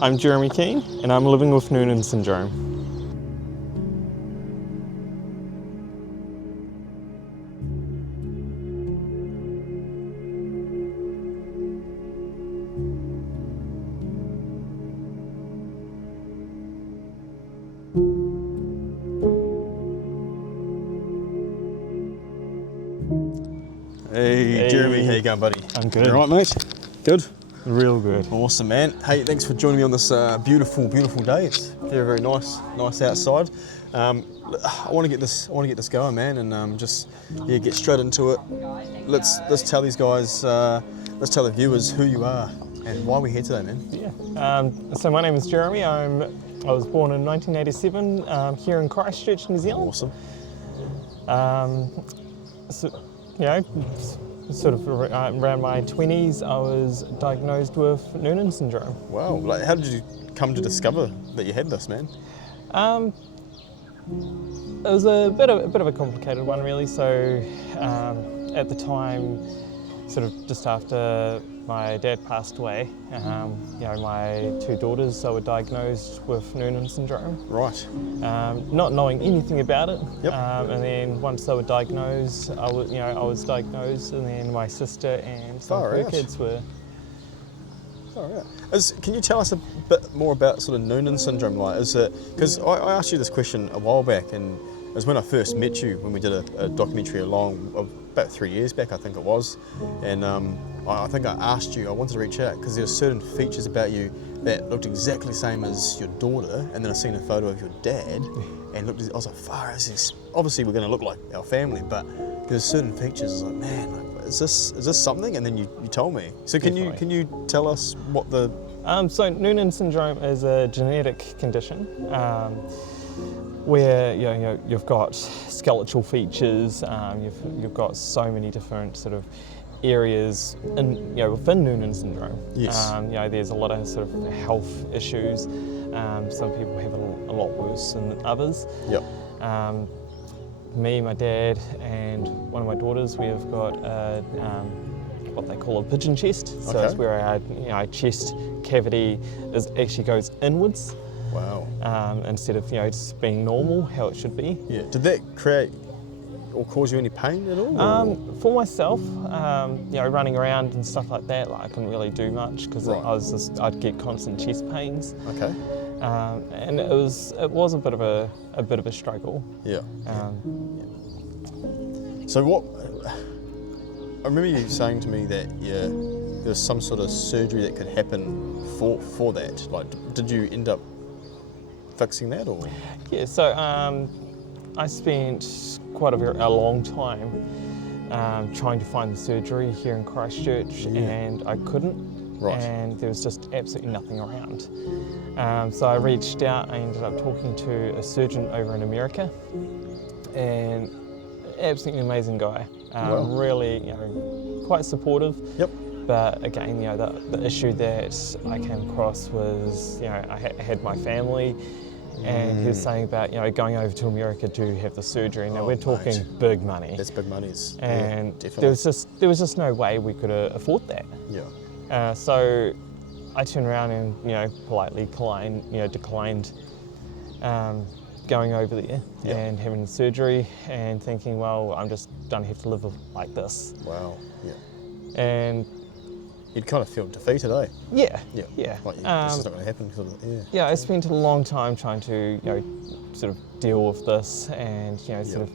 I'm Jeremy Keane, and I'm living with Noonans syndrome. Hey, Jeremy, how you going, buddy? I'm good. You all right, mate? Good? Real good. Awesome, man. Hey, thanks for joining me on this beautiful day. It's very, very nice outside. I want to get this going, man, and just get straight into it. Let's tell these guys, let's tell the viewers who you are and why we're here today, man. Yeah. So my name is Jeremy. I was born in 1987 here in Christchurch, New Zealand. Awesome. So, sort of around my 20s, I was diagnosed with Noonans syndrome. Wow. Like, how did you come to discover that you had this, man? It was a bit of a complicated one, really. So at the time, sort of just after my dad passed away, my two daughters were diagnosed with Noonans syndrome. Right. Not knowing anything about it. Yep. And then once they were diagnosed, I was diagnosed, and then my sister and some of her kids were. Oh, yeah. Can you tell us a bit more about sort of Noonans syndrome? Like, is it, because I asked you this question a while back, and it was when I first met you, when we did a documentary about 3 years back, I think it was, and I think I asked you, I wanted to reach out because there were certain features about you that looked exactly the same as your daughter, and then I seen a photo of your dad, and I was like, far as this, obviously we're going to look like our family, but there's certain features, I was like, man, like, is this something? And then you told me. So can you tell us what the... So Noonans syndrome is a genetic condition where you've got skeletal features, you've got so many different sort of areas within Noonans syndrome. Yes. There's a lot of sort of health issues. Some people have it a lot worse than others. Yep. Me, my dad, and one of my daughters, we have got what they call a pigeon chest. So it's where our chest cavity actually goes inwards. Wow. Instead of just being normal, how it should be. Yeah. Did that create or cause you any pain at all? For myself, running around and stuff like that, I couldn't really do much because I'd get constant chest pains. Okay. And it was a bit of a struggle. Yeah. So what? I remember you saying to me that there was some sort of surgery that could happen for that. Like, did you end up fixing that, or? Yeah. So I spent quite a long time trying to find the surgery here in Christchurch, and I couldn't. Right. And there was just absolutely nothing around. So I reached out. I ended up talking to a surgeon over in America, and absolutely amazing guy. Really, quite supportive. Yep. But again, the issue that I came across was, I had my family, and he was saying about going over to America to have the surgery. Now we're talking big money. That's big money. And definitely. there was just no way we could afford that. Yeah. So I turned around and politely declined going over there and having the surgery, and thinking, well, I'm just don't have to live like this. Wow. Yeah. And you'd kind of feel defeated, eh? Yeah. Like, this is not going to happen. Yeah. I spent a long time trying to sort of deal with this, and sort of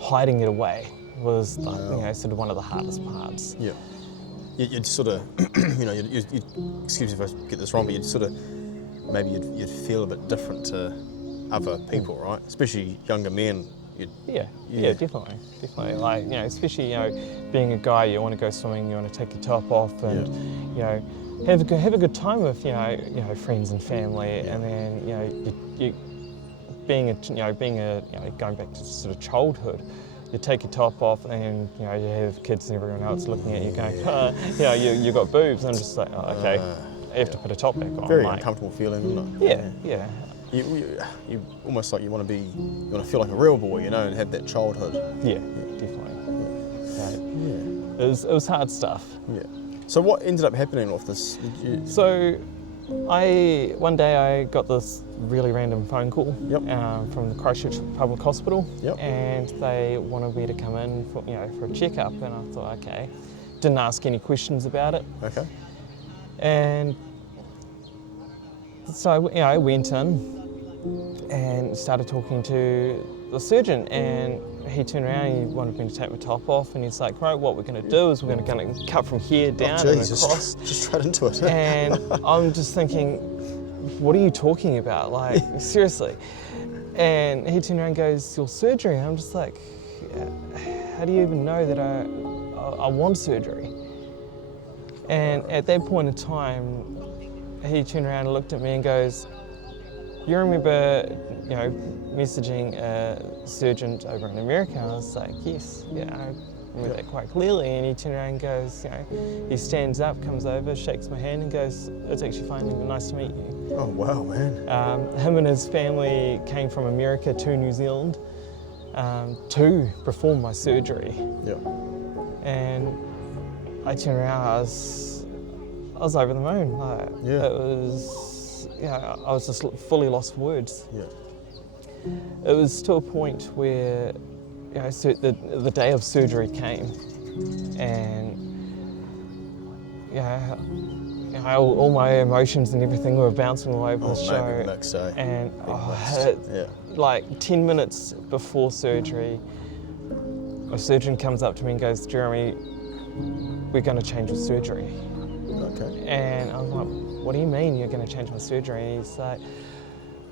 hiding it away was sort of one of the hardest parts. Yeah. You'd sort of, you'd, excuse me if I get this wrong, but you'd sort of, maybe you'd feel a bit different to other people, right? Especially younger men. Yeah, definitely. Like, especially, being a guy, you want to go swimming, you want to take your top off, and have a good time with friends and family, and then you being going back to sort of childhood. You take your top off, and you have kids and everyone else looking at you going, you got boobs. And I'm just like, oh, okay, you have to put a top back on. Very uncomfortable feeling, isn't it? Yeah. You almost like you want to feel like a real boy, and have that childhood. Yeah, definitely. It was hard stuff. Yeah. So what ended up happening with this? So One day I got this really random phone call Yep. from the Christchurch Public Hospital, Yep. and they wanted me to come in for a checkup, and I thought, okay, didn't ask any questions about it, Okay. and so I went in and started talking to the surgeon, and he turned around and he wanted me to take my top off, and he's like, right, what we're going to do is we're going to cut from here down and across. Just straight into it. And I'm just thinking, what are you talking about? Like, seriously. And he turned around and goes, your surgery? And I'm just like, how do you even know that I want surgery? And at that point in time, he turned around and looked at me and goes, you remember, messaging a surgeon over in America? And I was like, yes, I remember that quite clearly. And he turned around and goes, he stands up, comes over, shakes my hand and goes, it's actually fine, nice to meet you. Oh, wow, man. Him and his family came from America to New Zealand to perform my surgery. Yeah. And I turned around, I was over the moon. Like, Yeah. It was, I was just fully lost for words. Yeah. It was to a point where, so the day of surgery came, and all my emotions and everything were bouncing all over the show. Next day. And Yeah. like 10 minutes before surgery, a surgeon comes up to me and goes, Jeremy, we're going to change your surgery. Okay. And I was like, what do you mean you're going to change my surgery? And he's like,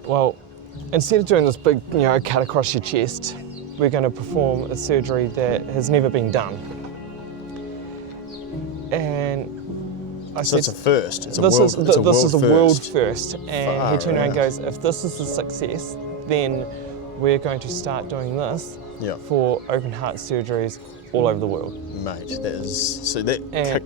well, instead of doing this big, cut across your chest, we're going to perform a surgery that has never been done. And I said, it's a first. It's a this world. is a world first. And Far he turned around and out. goes, if this is a success, then we're going to start doing this Yeah. for open heart surgeries all over the world. Mate, that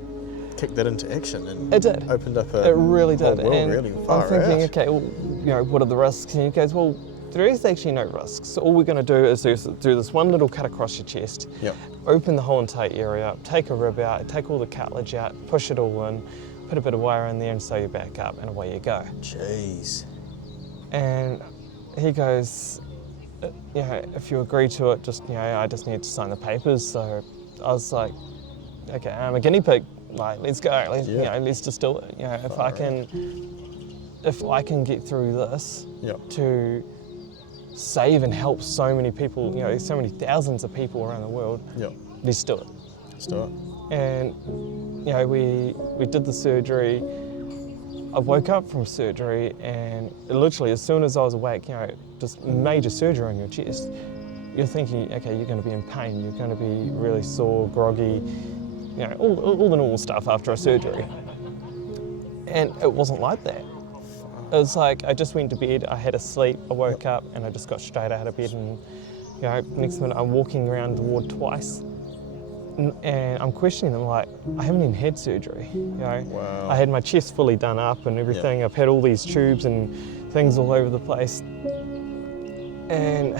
kicked that into action and It did. opened up It really whole did. world, And really I'm far thinking, out. okay, well, what are the risks? And he goes, well, there is actually no risks. So all we're going to do is do this one little cut across your chest, Yep. open the whole entire area, take a rib out, take all the cartilage out, push it all in, put a bit of wire in there and sew you back up, and away you go. Jeez. And he goes, if you agree to it, I just need to sign the papers. So I was like, okay, I'm a guinea pig. Like, let's go. Let's just do it. If I can get through this Yep. to save and help so many people, so many thousands of people around the world, Yep. let's do it. Let's do it. And we did the surgery. I woke up from surgery, and literally as soon as I was awake, just major surgery on your chest. You're thinking, okay, you're going to be in pain. You're going to be really sore, groggy, all the normal stuff after a surgery. And it wasn't like that. It was like I just went to bed, I had a sleep, I woke up, and I just got straight out of bed, and next minute I'm walking around the ward twice. And I'm questioning them, like, I haven't even had surgery. Wow. I had my chest fully done up and everything. Yeah. I've had all these tubes and things all over the place, and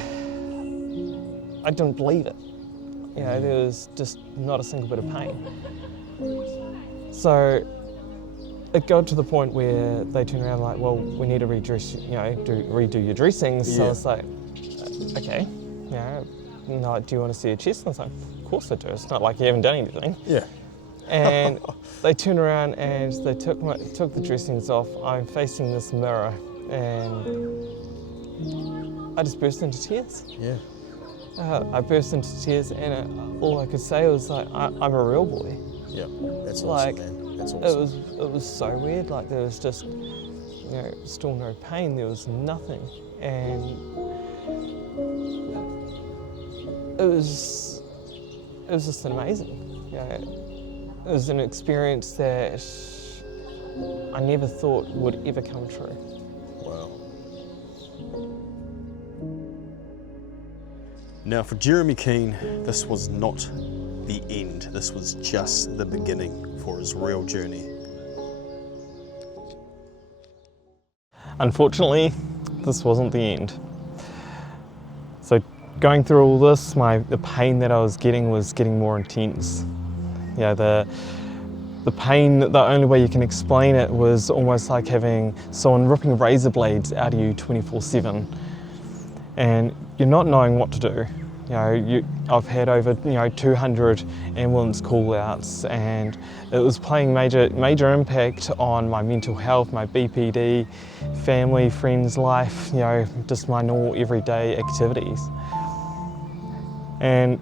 I didn't believe it. There was just not a single bit of pain. So it got to the point where they turned around like, well, we need to redo your dressings. So I was like, okay, do you want to see your chest? And I was like, of course I do. It's not like you haven't done anything. Yeah. And they turned around and they took the dressings off. I'm facing this mirror, and I just burst into tears. Yeah. I burst into tears, and all I could say was like, I'm a real boy. Yeah. That's Like, awesome, man. That's awesome. It was so weird. Like, there was just still no pain. There was nothing, and it was just amazing. It was an experience that I never thought would ever come true. Wow. Now, for Jeremy Keane, this was not the end. This was just the beginning for his real journey. Unfortunately, this wasn't the end. So going through all this, the pain that I was getting more intense. The the pain, the only way you can explain it was almost like having someone ripping razor blades out of you 24/7, and you're not knowing what to do. I've had over 200 ambulance call-outs, and it was playing major impact on my mental health, my BPD, family, friends, life. Just my normal everyday activities. And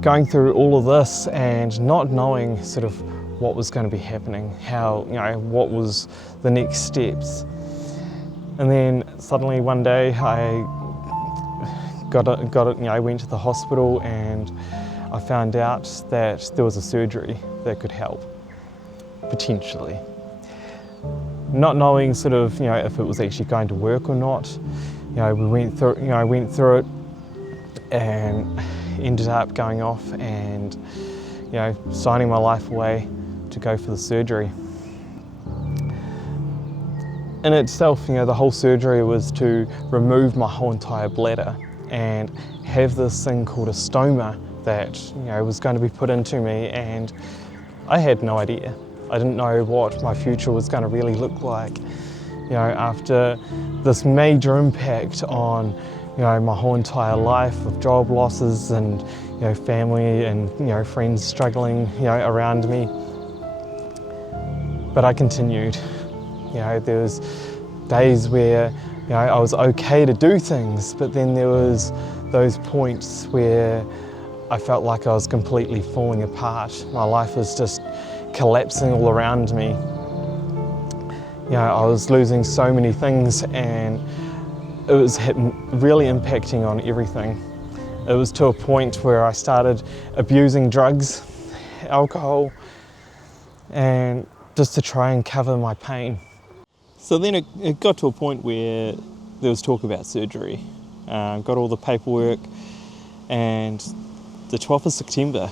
going through all of this and not knowing sort of what was going to be happening, what was the next steps. And then suddenly one day I went to the hospital, and I found out that there was a surgery that could help, potentially. Not knowing sort of, if it was actually going to work or not. I went through it and ended up going off and, signing my life away to go for the surgery. In itself, the whole surgery was to remove my whole entire bladder and have this thing called a stoma that was going to be put into me, and I had no idea. I didn't know what my future was going to really look like. After this major impact on my whole entire life of job losses and family and friends struggling around me. But I continued. There was days where I was okay to do things, but then there was those points where I felt like I was completely falling apart. My life was just collapsing all around me. I was losing so many things, and it was really impacting on everything. It was to a point where I started abusing drugs, alcohol, and just to try and cover my pain. So then it got to a point where there was talk about surgery. Got all the paperwork, and the 12th of September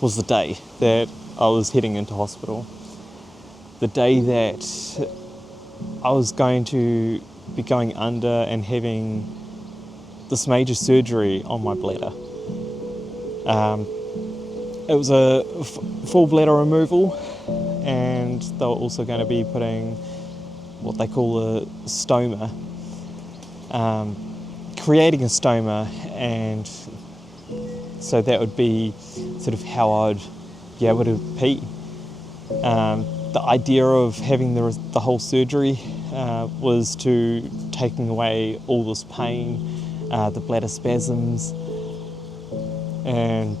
was the day that I was heading into hospital. The day that I was going to be going under and having this major surgery on my bladder. It was a full bladder removal, and they were also going to be putting what they call a stoma, creating a stoma, and so that would be sort of how I'd be able to pee. The idea of having the whole surgery was to taking away all this pain, the bladder spasms, and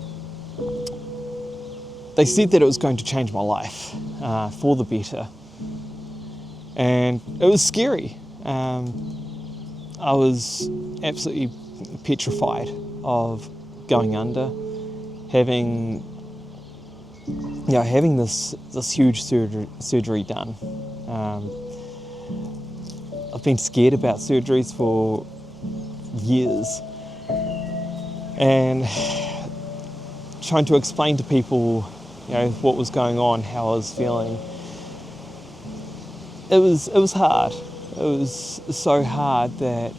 they said that it was going to change my life for the better. And it was scary. I was absolutely petrified of going under, having this huge surgery done. I've been scared about surgeries for years, and trying to explain to people, what was going on, how I was feeling. It was hard. It was so hard that,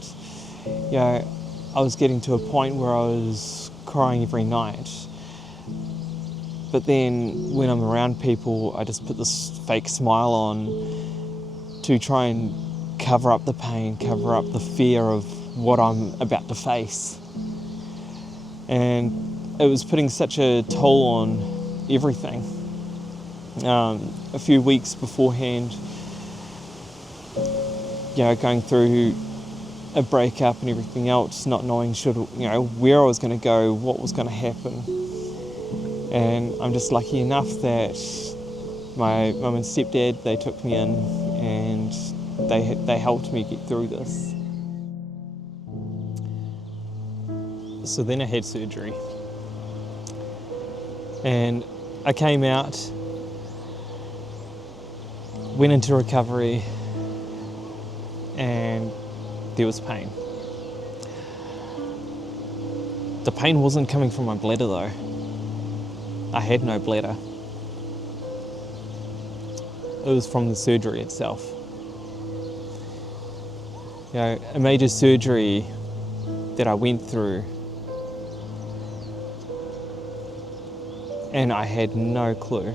I was getting to a point where I was crying every night. But then when I'm around people, I just put this fake smile on to try and cover up the pain, cover up the fear of what I'm about to face. And it was putting such a toll on everything. A few weeks beforehand, going through a breakup and everything else, not knowing where I was going to go, what was going to happen. And I'm just lucky enough that my mum and stepdad, they took me in and they helped me get through this. So then I had surgery, and I came out, went into recovery, and there was pain. The pain wasn't coming from my bladder though. I had no bladder. It was from the surgery itself. A major surgery that I went through, and I had no clue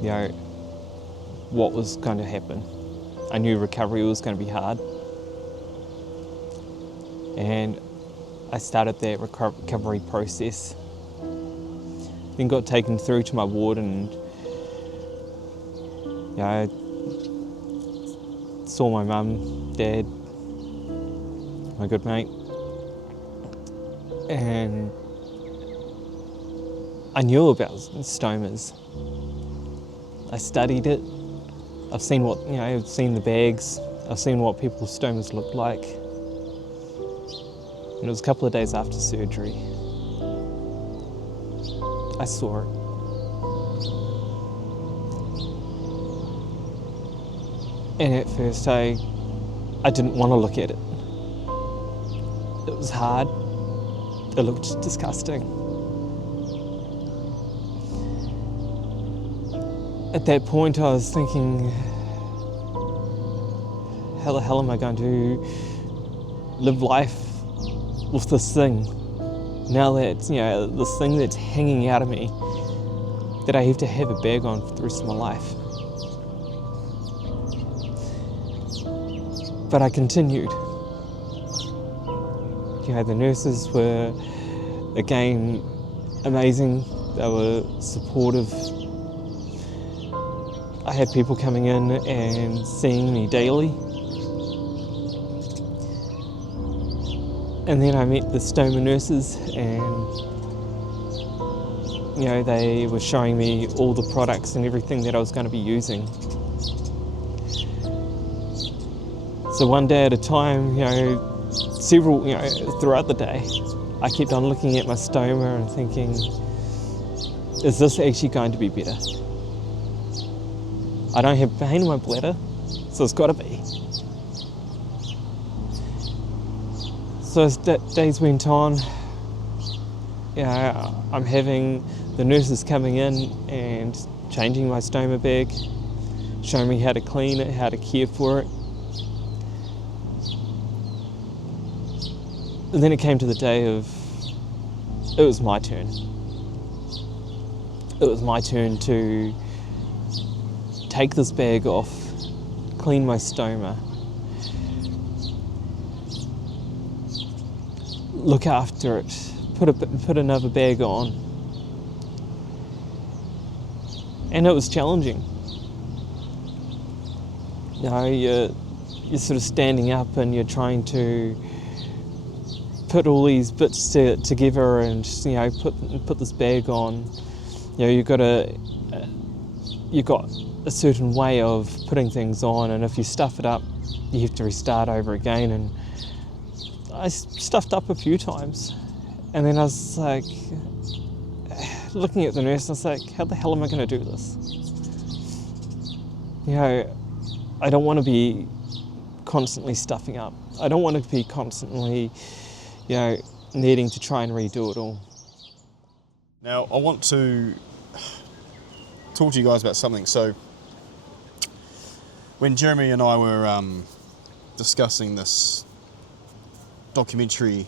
you know, what was going to happen. I knew recovery was going to be hard. And I started that recovery process. Then got taken through to my ward and, you know, saw my mum, dad, my good mate, and I knew about stomas. I studied it. I've seen what, you know, I've seen the bags. I've seen what people's stomas look like. And it was a couple of days after surgery. I saw it. And at first I didn't want to look at it. It was hard. It looked disgusting. At that point I was thinking, how the hell am I going to live life with this thing? Now that, you know, this thing that's hanging out of me, that I have to have a bag on for the rest of my life. But I continued. You know, the nurses were, again, amazing. They were supportive. I had people coming in and seeing me daily. And then I met the stoma nurses and, you know, they were showing me all the products and everything that I was going to be using. So one day at a time, you know, throughout the day, I kept on looking at my stoma and thinking, is this actually going to be better? I don't have pain in my bladder, so it's got to be. So as days went on, you know, I'm having the nurses coming in and changing my stoma bag, showing me how to clean it, how to care for it. And then it came to the day of, it was my turn. It was my turn to take this bag off, clean my stoma, look after it, put another bag on. And it was challenging. You know, you're sort of standing up and you're trying to put all these bits together and, you know, put this bag on. You know, you've got a certain way of putting things on, and if you stuff it up, you have to restart over again. And I stuffed up a few times, and then I was like, looking at the nurse, I was like, how the hell am I going to do this? You know, I don't want to be constantly stuffing up. I don't want to be constantly, you know, needing to try and redo it all. Now, I want to talk to you guys about something. So, when Jeremy and I were discussing this documentary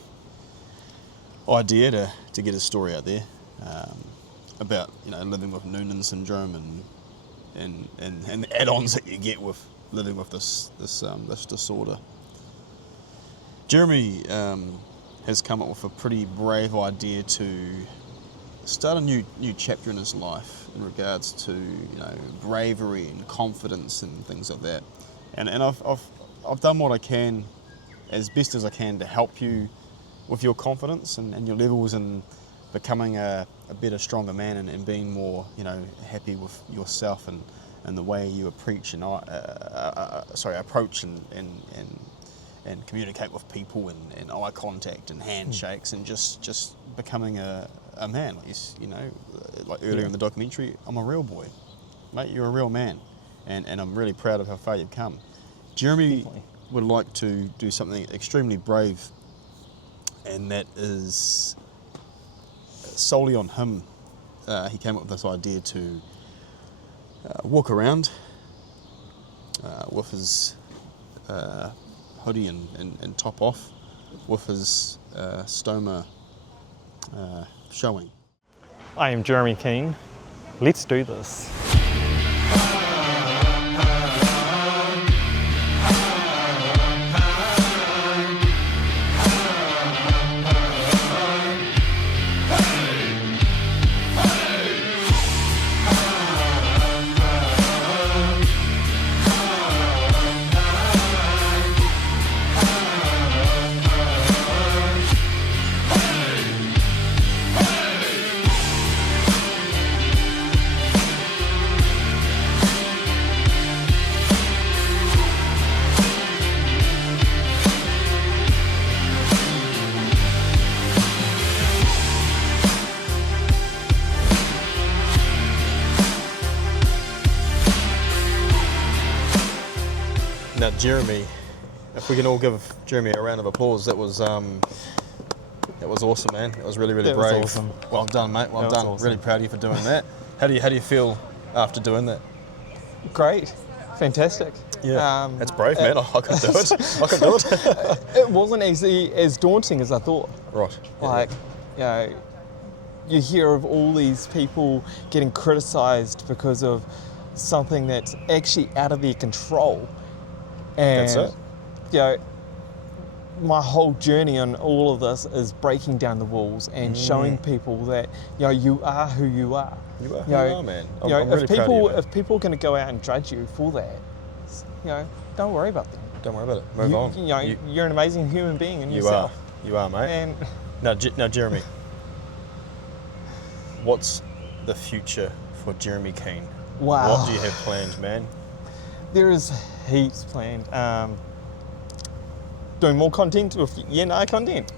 idea to get his story out there about, you know, living with Noonans syndrome and the add-ons that you get with living with this disorder, Jeremy has come up with a pretty brave idea to start a new chapter in his life in regards to, you know, bravery and confidence and things like that. And I've done what I can, as best as I can, to help you with your confidence and your levels in becoming a better, stronger man and being more, you know, happy with yourself and the way you approach and communicate with people and eye contact and handshakes and just becoming a man. You know, like earlier in the documentary, I'm a real boy. Mate, you're a real man. And I'm really proud of how far you've come. Jeremy Definitely would like to do something extremely brave, and that is solely on him. He came up with this idea to walk around with his hoodie and top off, with his stoma showing. I am Jeremy Keane. Let's do this. Now, Jeremy, if we can all give Jeremy a round of applause, that was awesome, man. It was really, really That was brave. awesome. Well done, mate. Well That was done. awesome. Really proud of you for doing that. How do you feel after doing that? Great, fantastic. That's brave, man. I could do it. I could do it. It wasn't as daunting as I thought. Right. Like, you know, you hear of all these people getting criticised because of something that's actually out of their control. And, That's it. you know, my whole journey on all of this is breaking down the walls and showing people that, you know, you are who you are. You are who You know, you are, man. You know, I'm really proud of you, mate. if people are going to go out and judge you for that, you know, don't worry about them. Don't worry about it. Move on. You know, you're an amazing human being in You yourself. are. You are, mate. And Now, Jeremy, what's the future for Jeremy Keane? wow. What do you have planned, man? There is heaps planned. Doing more content with content.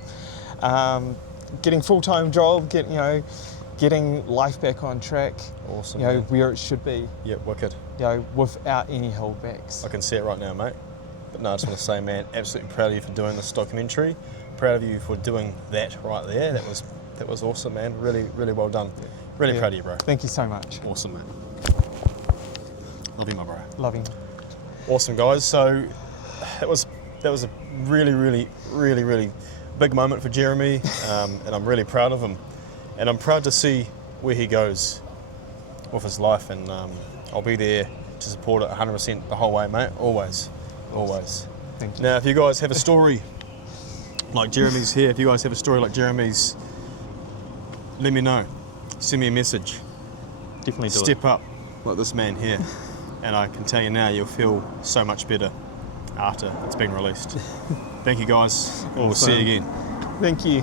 Getting full-time job. Getting life back on track. Awesome. You know, man. where it should be. Yeah, wicked. You know, without any holdbacks. I can see it right now, mate. But no, I just want to say, man, absolutely proud of you for doing this documentary. Proud of you for doing that right there. That was awesome, man. Really, really well done. Really proud of you, bro. Thank you so much. Awesome, man. Love you, my bro. Loving. Awesome, guys. So that was a really, really, really, really big moment for Jeremy, and I'm really proud of him. And I'm proud to see where he goes with his life, and I'll be there to support it 100% the whole way, mate. Always, always. Thank you. Now, if you guys have a story like Jeremy's here, if you guys have a story like Jeremy's, let me know. Send me a message. Definitely do it. Step up like this man here, and I can tell you now, you'll feel so much better after it's been released. Thank you, guys. We'll see you again. Thank you.